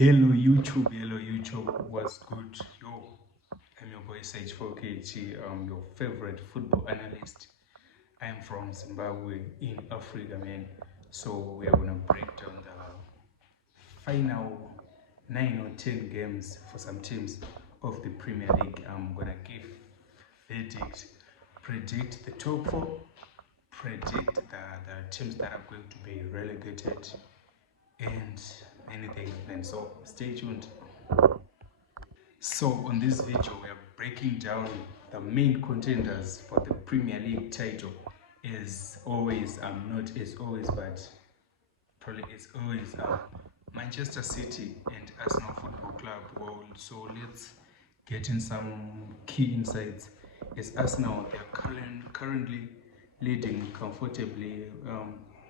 Hello YouTube, what's good? Yo, I'm your boy Sage 4KG, I'm your favorite football analyst. I'm from Zimbabwe in Africa, man. So we are gonna break down the final 9 or 10 games for some teams of the Premier League. I'm gonna give verdict, predict the top four, predict the teams that are going to be relegated, and many things, man. So stay tuned. So on this video we are breaking down the main contenders for the Premier League title. As always, not as always, but probably as always, Manchester City and Arsenal Football Club. Well, so let's get in some key insights. As Arsenal, they are currently leading comfortably.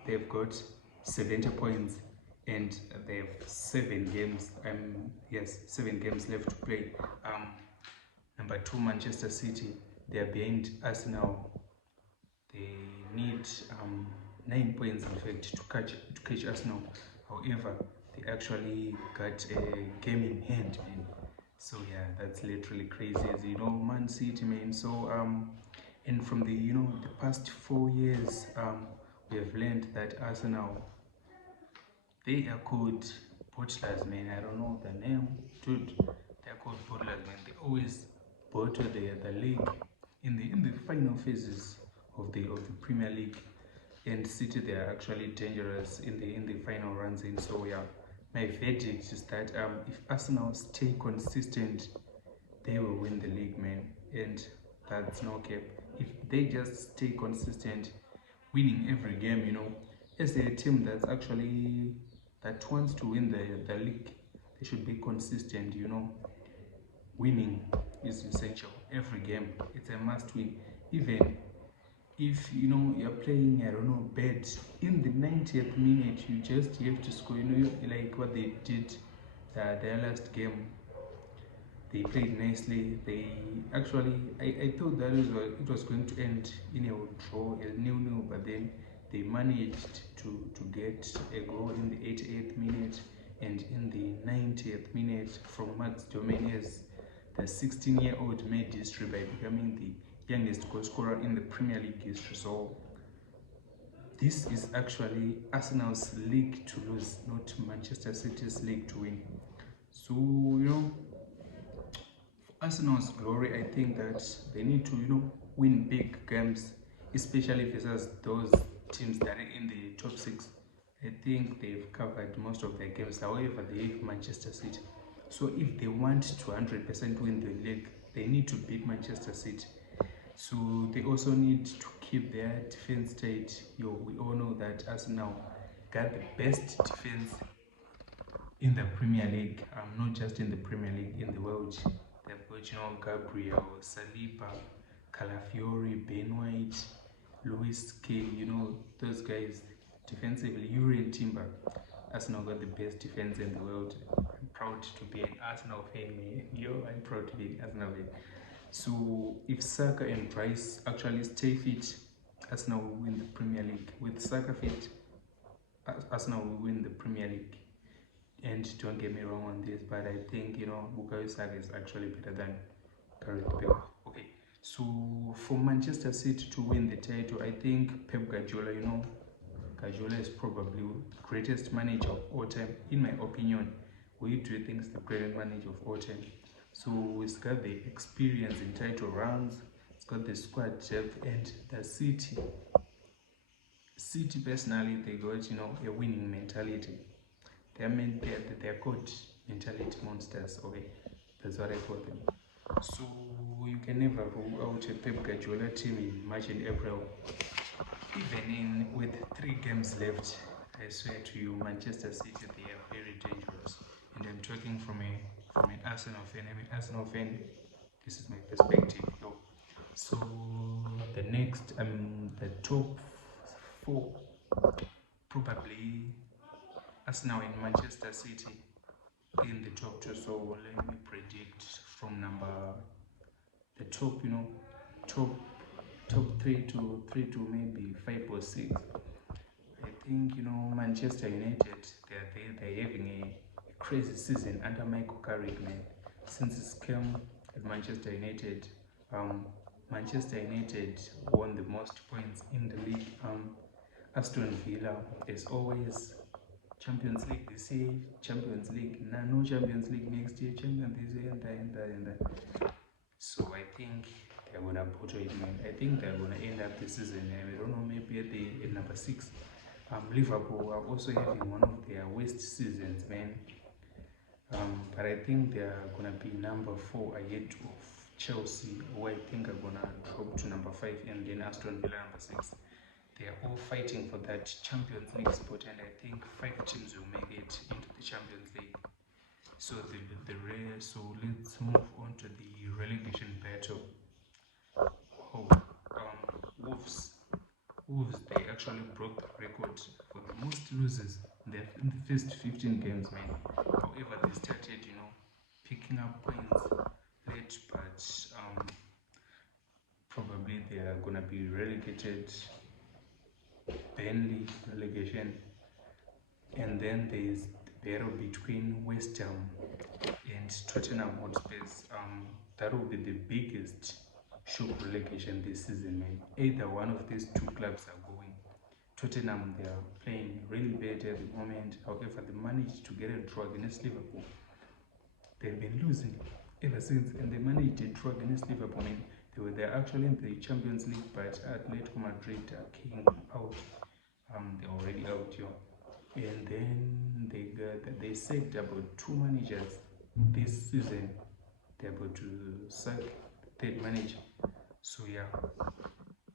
They've got 70 points and they have 7 games. Yes, 7 games left to play. Number 2, Manchester City, they are behind Arsenal. They need 9 points, in fact, to catch Arsenal. However, they actually got a game in hand, man. So yeah, that's literally crazy, as you know, Man City, man. So and from the the past 4 years, we have learned that Arsenal, they are called bottlers, man. I don't know the name, dude. They are called bottlers, man. They always bottle the league in the final phases of the Premier League. And City, they are actually dangerous in the final runs in. So yeah, my verdict is that if Arsenal stay consistent, they will win the league, man. And that's no cap. If they just stay consistent, winning every game, as a team that wants to win the league, they should be consistent, Winning is essential. Every game, it's a must win. Even if you're playing, I don't know, bad, in the 90th minute, you just have to score, like what they did their last game. They played nicely. They actually, I thought that it was going to end in a draw, a nil-nil, but then they managed to get a goal in the 88th minute and in the 90th minute from Max Domenez. The 16-year-old made history by becoming the youngest goal scorer in the Premier League history. So this is actually Arsenal's league to lose, not Manchester City's league to win. So Arsenal's glory, I think that they need to, win big games, especially versus those teams that are in the top 6. I think they've covered most of their games. However, they have Manchester City. So if they want to 100% win the league, they need to beat Manchester City. So they also need to keep their defense tight. We all know that Arsenal got the best defense in the Premier League, not just in the Premier League, in the world. They've got, Gabriel, Saliba, Calafiori, Ben White, Lewis Kelly, those guys defensively, Urian Timber. Arsenal got the best defense in the world. I'm proud to be an Arsenal fan, man. I'm proud to be an Arsenal fan. So if Saka and Rice actually stay fit, Arsenal will win the Premier League. With Saka fit, Arsenal will win the Premier League. And don't get me wrong on this, but I think Bukayo Saka is actually better than Gareth Bale. Okay, so for Manchester City to win the title, I think Pep Guardiola, Guardiola is probably the greatest manager of all time, in my opinion. Who do you think is the greatest manager of all time? So he's got the experience in title runs, he's got the squad depth, and the City. City personally, they got a winning mentality. They're called mentality monsters. Okay, that's what I call them. So you can never rule out a Pep Guardiola team in March and April. Even with 3 games left, I swear to you, Manchester City, they are very dangerous. And I'm talking from an Arsenal fan. I'm an Arsenal fan. This is my perspective. So the next, the top 4, probably Arsenal and Manchester City in the top 2. So let me predict from the top, top 3 to maybe 5 or 6. I think Manchester United, they're having a crazy season under Michael Carrick, man. Since his came at Manchester United, Manchester United won the most points in the league. Aston Villa is always Champions League this year, Champions League, no Champions League next year, Champions this year, and that. So I think they're gonna put it, man. I think they're gonna end up the season. I don't know, maybe at number 6. Liverpool are also having one of their worst seasons, man. But I think they're gonna be number 4 ahead of Chelsea, who I think are gonna drop to number 5, and then Aston Villa number 6. They are all fighting for that Champions League spot, and I think 5 teams will make it into the Champions League. So so let's move on to the relegation battle. Wolves, they actually broke the record for the most losses in the first 15 games, man. However, they started, picking up points late, but probably they are gonna be relegated. Burnley relegation, and then there's the battle between West Ham and Tottenham Hotspurs. That will be the biggest shock relegation this season, man. Either one of these two clubs are going. Tottenham, they are playing really bad at the moment. However, they managed to get a draw against Liverpool. They've been losing ever since, and they managed a draw against Liverpool. Man, they're actually in the Champions League, but Atletico Madrid are kicking them out. They're already out here. And then they sacked about 2 managers this season. They're about to sack the 3rd manager. So yeah,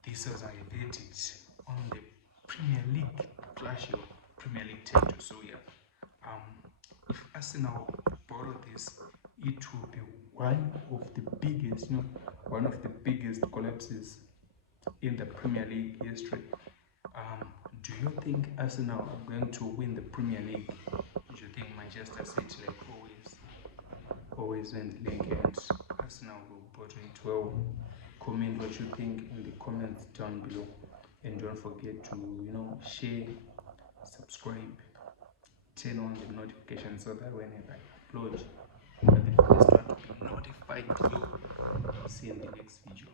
this was a verdict on the Premier League clash, your Premier League title. So yeah, if Arsenal borrow this, it will be one of the biggest collapses in the Premier League history. Do you think Arsenal are going to win the Premier League? Do you think Manchester City, like always win the league, and Arsenal will bottom it? Well, comment what you think in the comments down below, and don't forget to share, subscribe, turn on the notification so that whenever I upload, you're the first one to be notified. See you in the next video.